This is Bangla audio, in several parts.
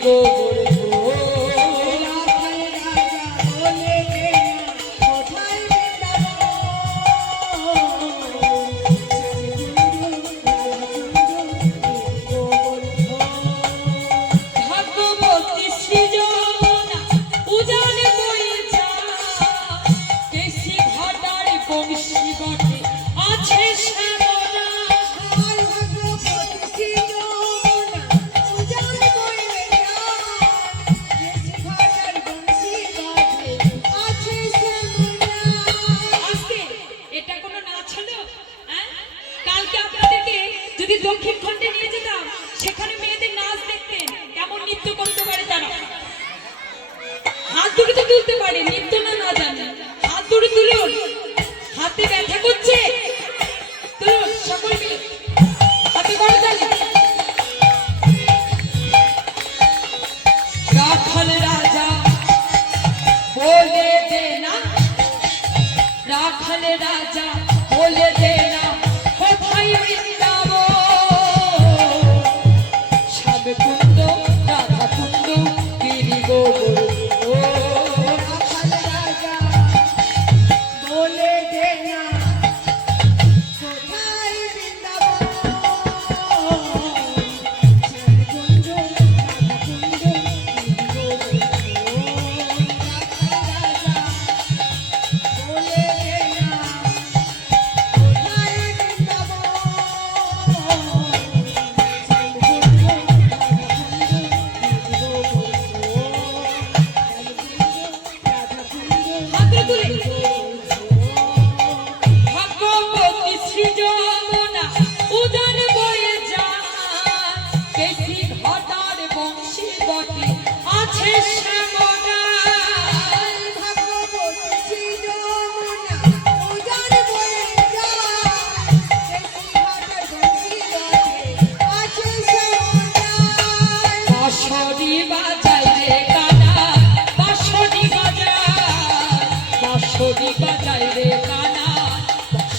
go. যদি দক্ষিণ খন্ডে নিয়ে যেতাম, সেখানে মেয়েদের নাচ দেখতেন কেমন নৃত্য করতে পারে তারা। হাত দুটো তো তুলতে পারে, নৃত্য না না জানে। হাত দুটো তুলুন। হাতে ব্যথা করছে। তুলুন, সকল মিলে। হাতে বড় জানে রাখাল রাখাল রাজা বলে দে না। কোথায় Thank you.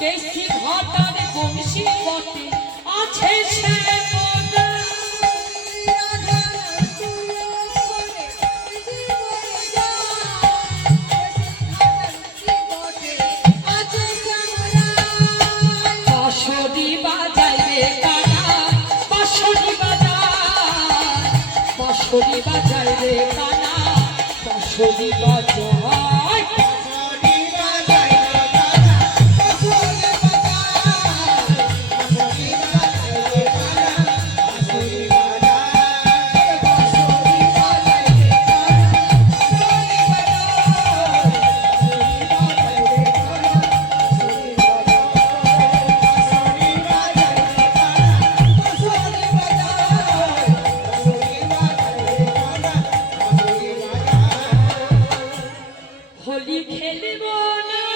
দেশি ঘটার বংশী বটে। আছে সে বাজায়। রে কানা বাসরি বাজা